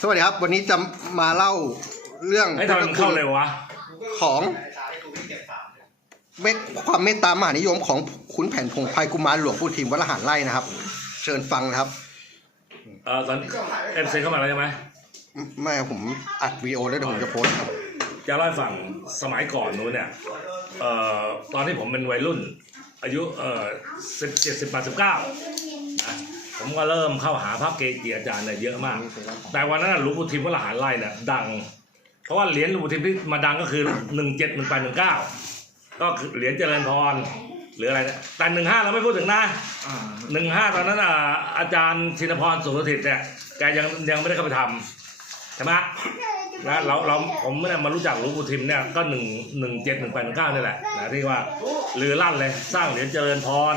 สวัสดีครับ วันนี้จะมาเล่าเรื่องไอ้ยทำไมมันเข้าเร็ววะ ของเมตความเมตตามหานิยมของขุนแผนพงไพรกุมารหลวงปู่ทิมวัดละหารไร่นะครับ เชิญฟังนะครับ เออตอนเอ็มซีเข้ามาแล้วใช่ไหมไม่ผมอัดวีดีโอแล้วเดี๋ยวผมจะโพสต์ครับ จะเล่าให้ฟังสมัยก่อนนู้นเนี่ยเอ่อตอนที่ผมเป็นวัยรุ่น อายุเอ่อสิบเจ็ดสิบแปดสิบเก้าผม ก็เริ่มเข้าหาพระเกจิอาจารย์เนี่ยเยอะมาก แต่วันนั้นนะหลวงปู่ทิมวัดละหารไร่เนี่ยดัง เพราะว่าเหรียญหลวงปู่ทิมที่มาดังก็คือหนึ่งเจ็ดหนึ่งแปดหนึ่งเก้าก็คือเหรียญเจริญพรหรืออะไรเนี่ยแต่หนึ่งห้าเราไม่พูดถึงนะหนึ่งห้าตอนนั้นอะอาจารย์ชินพรสุรถิตเนี่ยแกยังยังไม่ได้เข้าไปทำใช่ไหมนะเราเราผมเนี่ยมารู้จักหลวงปู่ทิมเนี่ยก็หนึ่งหนึ่งเจ็ดหนึ่งแปดหนึ่งเก้านี่แหละนะที่ว่าลือลั่นเลยสร้างเหรียญเจริญพร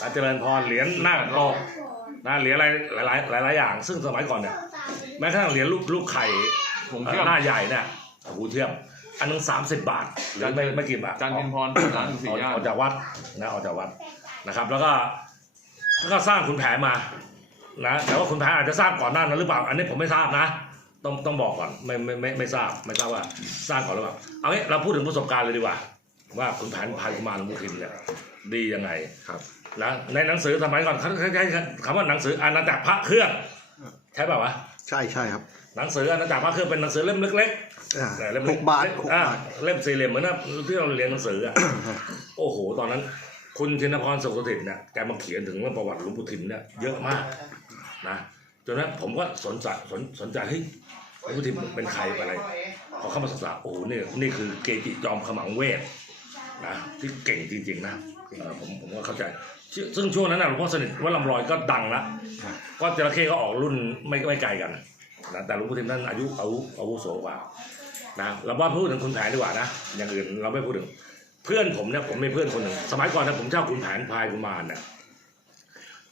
นะเจริญพรเหรียญหน้าคโลกนะเหรียญอะไรหลายหลายหลายหลายอย่าง ซึ่งสมัยก่อนเนี่ยแม้กระทั่งเหรียญรูปรูปไข่ผมเอ่เชื่ออหน้าใหญ่เนี่ยโอ้โหเทียม อันนึงสามสิบบาทหรือไม่ไม่กี่บาทจันทินพรร้านหนึ่งสี่ออกย่านออกจากวัดนะออกจากวัดนะครับ แล้วก็ก็สร้างขุนแผนมานะแต่ว่าขุนแผนอาจจะสร้างก่อนหน้านั้นหรือเปล่า อันนี้ผมไม่ทราบนะ ต้องต้องบอกก่อนไม่ไม่ไม่ไม่ทราบไม่ทราบว่าสร้างก่อนหรือเปล่าเอางี้เราพูดถึงประสบการณ์เลยดีกว่า ว่าขุนแผนพายกุมารหลวงปู่ทิมเนี่ยดียังไงครับนะในหนังสือสมัยก่อนเขาใช้คำว่าหนังสืออาณาจักรพระเครื่องใช่เปล่าวะใช่ใช่ครับ หนังสืออาณาจักรพระเครื่องเป็นหนังสือเล่มเล็กอ่าๆแต่เล่มหเล็กบาทเล่มหกอ่าบาทเล่มสี่เหลี่ยมเหมือนนะที่เราเรียนหนังสืออะโอ้โห ตอนนั้น คุณชินพรสุขสถิตเนี่ยแกมาเขียนถึงเรื่องประวัติหลวงปู่ทิมเนี่ยเยอะมากนะจนนั้นผมก็สนใจสนสนใจเฮ้ยหลวงปู่ทิมเป็นใครอะไรพอเข้ามาศึกษาโอ้โหนี่นี่คือเกจิจอมขมังเวท นะที่เก่งจริงๆนะเออผมผมก็เข้าใจ ซึ่งซึ่งช่วงนั้นนะหลวงพ่อสนิทวัดลำลอยก็ดังละก็จระเข้ก็ออกรุ่นไม่ไม่ไกลกันนะแต่หลวงปู่ทิมนั้นอายุอายุอาวุโสกว่านะเราว่าพูดถึงคุณแผนดีกว่านะอย่างอื่นเราไม่พูดถึง เพื่อนผมเนี่ยผมมีเพื่อนคนหนึ่งสมัยก่อนนะผมเช่าคุณแผนพายกุมารเนี่ย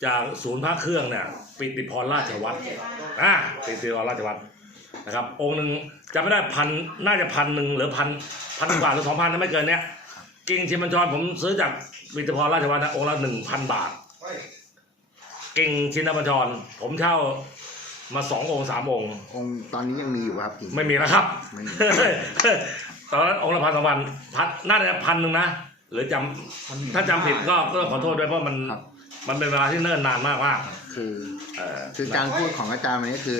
จากศูนย์พระเครื่องเนี่ยปิติพรราชวัตรอ่าปิติพรราชวัตรนะครับ องค์หนึ่งจำไม่ได้พันน่าจะพันหนึ่งหรือพันพันกว่าหรือสองพันนะไม่เกินเนี้ย กิ่งชิมันจรผมซื้อจากปิติพรราชวัตรนะองค์ละหนึ่งพันบาท กิ่งชินบัญชรผมเช่ามาสององค์สามองค์ องค์ตอนนี้ยังมีอยู่ครับพี่ไม่มีแล้วครับ ไม่มี ตอนนั้นองค์ละพันสองพันพันน่าจะพันหนึ่งนะ หรือจำถ้าจำผิดก็ก็ขอโทษด้วยเพราะมันครับ มันเป็นเวลาที่เนิ่นนานมากมากคือ เออคือการพูดของอาจารย์วันนี้คือ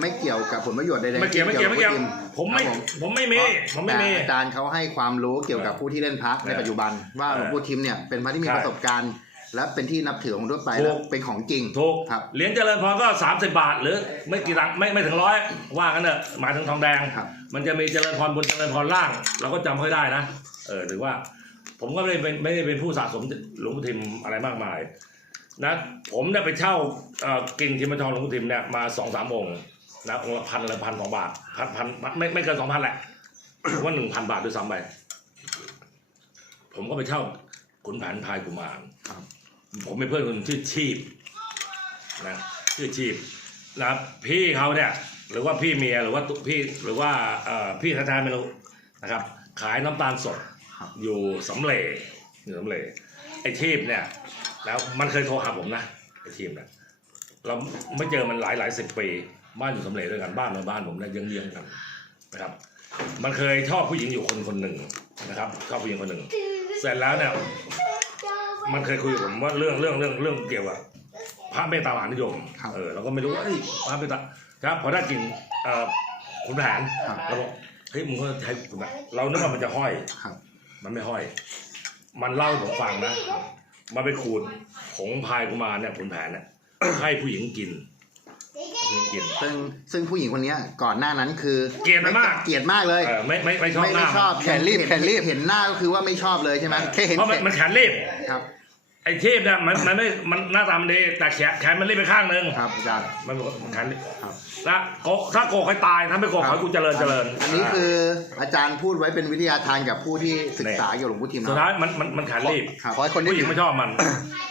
ไม่เกี่ยวกับผลประโยชน์ใดๆไม่เกี่ยวไม่เกี่ยวไม่เกี่ยวบผมไม่ครับผมไม่มีผมไม่มีแต่อาจารย์เขาให้ความรู้เกี่ยวกับผู้ที่เล่นพระในเออปัจจุบัน ว่าเออหลวงปู่ทิมเนี่ยเป็นพระที่มีใช่ประสบการณ์ และเป็นที่นับถือของทั่วไปถูกและเป็นของจริงถูกครับเหรียญเจริญพรก็สามสิบบาท หรือไม่กี่ตังค์ไม่ไม่ถึงร้อยว่ากันเนอะหมายถึงทองแดงครับมันจะมีเจริญพรบนเจริญพรล่าง เราก็จำค่อยได้นะเออถือว่า ผมก็ไม่ได้เป็นไม่ได้เป็นผู้สะสมหลวงปู่ทิมอะไรมากมายนะผมเนี่ยไปเช่าเอ่อกิ่งทิมทองหลวงปู่ทิมเนี่ยมาสองสามองค์ นะองค์ละพันละพันสองบาทพันพันไม่ไม่เกินสองพันแหละว่าหนึ่งพันบาทด้วยซ้ำไปผมก็ไปเช่าขุนแผนพายกุมารครับผมมีเพื่อนคนชื่อชีพนะชื่อชีพนะครับพี่เขาเนี่ย หรือว่าพี่เมียหรือว่าตุ๊พี่หรือว่าเอ่อพี่แท้ๆไม่รู้นะครับ ขายน้ำตาลสดครับอยู่สำเร็จอยู่สำเร็จไอ้ชีพเนี่ย แล้วมันเคยโทรหาผมนะไอ้ทีมเนี่ยเราไม่เจอมันหลายหลายสิบปี บ้านอยู่สำเร็จด้วยกันบ้านในบ้านผมเนี่ยเยื้องๆกันนะครับ มันเคยชอบผู้หญิงอยู่คนคนหนึ่งนะครับชอบผู้หญิงคนหนึ่งเสร็จแล้วเนี่ยมันเคยคุยกับผมว่าเรื่องเรื่องเรื่องเรื่องเกี่ยวกับพระเมตตามหานิยมครับเออเราก็ไม่รู้ว่าเอ้ยพระเมตตาครับพอได้กลินเอ่อขุนแผนครับเราบอกเฮ้ยมึงก็ใช้ขุนแผนเรานึกว่ามันจะห้อยครับมันไม่ห้อย มันเล่าให้ผมฟังนะมันไปขูดผงพายกุมารเนี่ยขุนแผนเนี่ยให้ผู้หญิงกิน ให้ผู้หญิงกินซึ่งซึ่งผู้หญิงคนเนี้ยก่อนหน้านั้นคือเกลียดมันมาก เกลียดมากเลย เออไม่ไม่ไม่ชอบไม่หไม่น้าชอบแขนรีบเห็แขนรีบ เห็นหน้าก็คือว่าไม่ชอบเลยใช่ไหมแค่เห็นเพราะมันมันแขนรีบครับไอ้เทพเนี่ยมันมันไม่มันหน้าตามันดีแต่แขนแขนมันรีบไปข้างหนึ่งครับอาจารย์ มันบอกแขนรีบครับนะโกถ้าโกกให้ตายถ้าไม่โกกขอให้กูเจริญเจริญอันนี้คืออาจารย์พูดไว้เป็นวิทยาทานกับผู้ที่ศึกษาเกี่ยวกับหลวงปู่ทิมสุดนะท้ายมันมันมันแขนรีบครับขอให้คนที่ผู้หญิงไม่ชอบมัน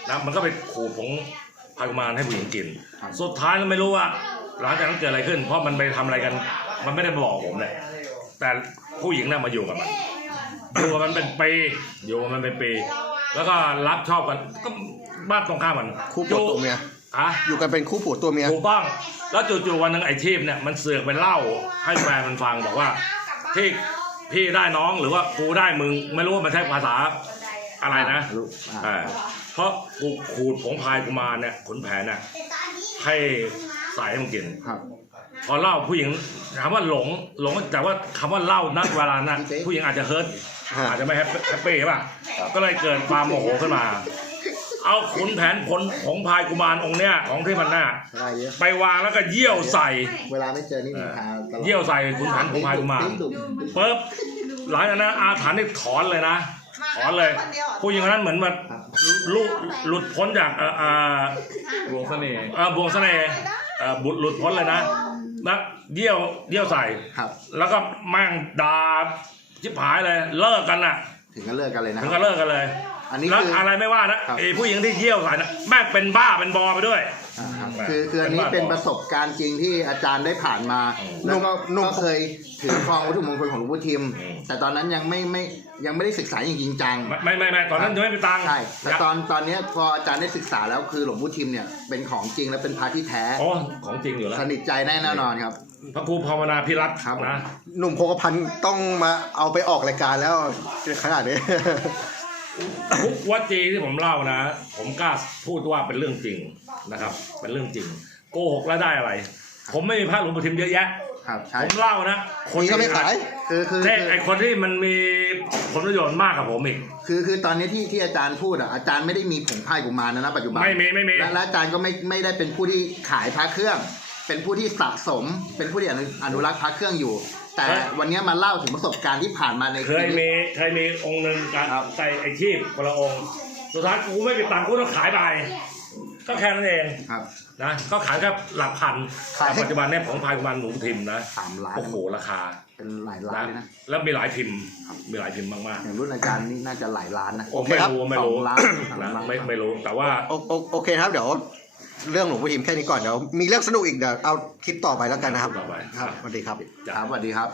นะมันก็ไปขูดผง พายกุมารให้ผู้หญิงกินครับสุดท้ายก็ไม่รู้ว่า หลังจากนั้นเกิดอะไรขึ้น เพราะมันไปทำอะไรกัน มันไม่ได้มาบอกผมเลยแต่ผู้หญิงน่ะมาอยู่กับมันอยู่กับมันเป็นปีอยู่กับมันเป็นปี แล้วก็รักชอบกันก็บ้านตรงข้ามมันคู่ปวดตัวเมียอะอยู่กันเป็นคู่ผัวตัวเมียถูกต้องแล้วจู่ๆวันหนึงไอ้ทีมเนี่ยมันเสือกไปเล่าให้แฟนมันฟังบอกว่าที่พี่ได้น้องหรือว่ากูได้มึง ไม่รู้ว่ามันใช้ภาษาอะไรนะรู้อ่า เออเพราะกูขูดผงพายกูมาเนี่ยขุนแผนเนี่ยให้ใส่ให้มึงกิน ครับ พอเล่าผู้หญิงถามว่าหลงหลงแต่ว่าคำว่าเล่านักเวลานั้นพี่เจ๊ผู้หญิงอาจจะเฮิร์ตฮะ อาจจะไม่แฮปแฮปปี้ป่ะก็เลยเกิดความโมโหขึ้นมา เอาขุนแผนผลของพายกุมารองค์เนี้ยของที่มันหน้าได้เยอะ ไปวางแล้วก็เยี่ยวใส่ เวลาไม่เจอนี่มีทาตลอดเยี่ยวใส่ขุนแผนผงพายกุมาร ดุปุ๊บหลังจากนั้นอาถรรพ์นี่ถอนเลยนะ ถอนเลยผู้หญิงคนนั้นเหมือนแบบลุหลุดพ้นจากเอ่อเอ่อวงเสน่ห์เอ่อบวงเสน่ห์เอ่อบุตรหลุดพ้นเลยนะแล้วเยี่ยวเยี่ยวใส่ ครับ แล้วก็แม่งด่าชิบหายเลย เลิกกันน่ะ ถึงก็เลิกกันเลยนะถึงก็เลิกกันเลยอั นนี้แล้วคือ อะไรไม่ว่านะครับ ไอ้ผู้หญิงที่เยี่ยวใส่นะแม่งเป็นบ้าเป็นบอไปด้วย อ่าครับแบบคือคืออันนี้เป็นบ้าเป็นประสบการณ์จริงที่อาจารย์ได้ผ่านมาอืมแล้วก็นุ่ม ก็เคยถือครองวัตถุมงคลของหลวงพ่อทิม อืม แต่ตอนนั้นยังไม่ไม่ยังไม่ได้ศึกษาอย่างจริงจังไม่ไม่ไม่ตอนนั้นยังไม่มีตังค์ใช่แต่ตอนตอนเนี้ยพออาจารย์ได้ศึกษาแล้วคือหลวงพ่อทิมเนี่ยเป็นของจริงและเป็นพระที่แท้ อ๋อของจริงอยู่แล้ว สนิทใจแน่แน่นอนครับ พระครูภาวนาพิรัตน์ครับ นะ หนุ่มโคกพันธ์ต้องมาเอาไปออกรายการแล้วขนาดนี้ ทุกวัจีที่ผมเล่านะ ผมกล้าพูดว่าเป็นเรื่องจริงนะครับ เป็นเรื่องจริง โกหกแล้วได้อะไร ผมไม่มีพระหลวงปู่ทิมเยอะแยะครับใช่ผมเล่านะคนนี่ก็ไม่ขายคือคือเนี่ยคือไอคนที่มันมีผลประโยชน์มากกับผมอีกคือคือตอนนี้ที่ที่อาจารย์พูดอะอาจารย์ไม่ได้มีผงพายกุมารนะนะปัจจุบันไม่มีไม่มีและและอาจารย์ก็ไม่ไม่ได้เป็นผู้ที่ขายพระเครื่อง เป็นผู้ที่สะสม เป็นผู้ที่อนุอนุรักษ์พระเครื่องอยู่ แต่วันนี้มาเล่าถึงประสบการณ์ที่ผ่านมาในเคยมีเคยมีองค์หนึ่งการใส่ไอชีพคนละองค์ สุดท้ายกูไม่มีตังค์กูต้องขายไปก็แค่นั้นเองครับนะก็ขายแค่หลักพันขายให้แต่ปัจจุบันเนี่ยของพายกุมารหนูทิมนะสามล้านโอ้โหราคา เป็นหลายล้านเลยนะแล้วมีหลายพิมพ์มีหลายพิมพ์มากอย่างรุ่นอาจารย์นี่น่าจะหลายล้านนะๆโอเคไม่ครับรู้ไม่รู้สองล้านสามนะล้านไม่ไม่รู้แต่ว่าโอโอโอเคครับเดี๋ยว เรื่องหลวงพ่อทิมแค่นี้ก่อนเดี๋ยวมีเรื่องสนุกอีกเดี๋ยวเอาคลิปต่อไปแล้วกันนะครับต่อไปครับสวัสดีครับ ครับสวัสดีครับ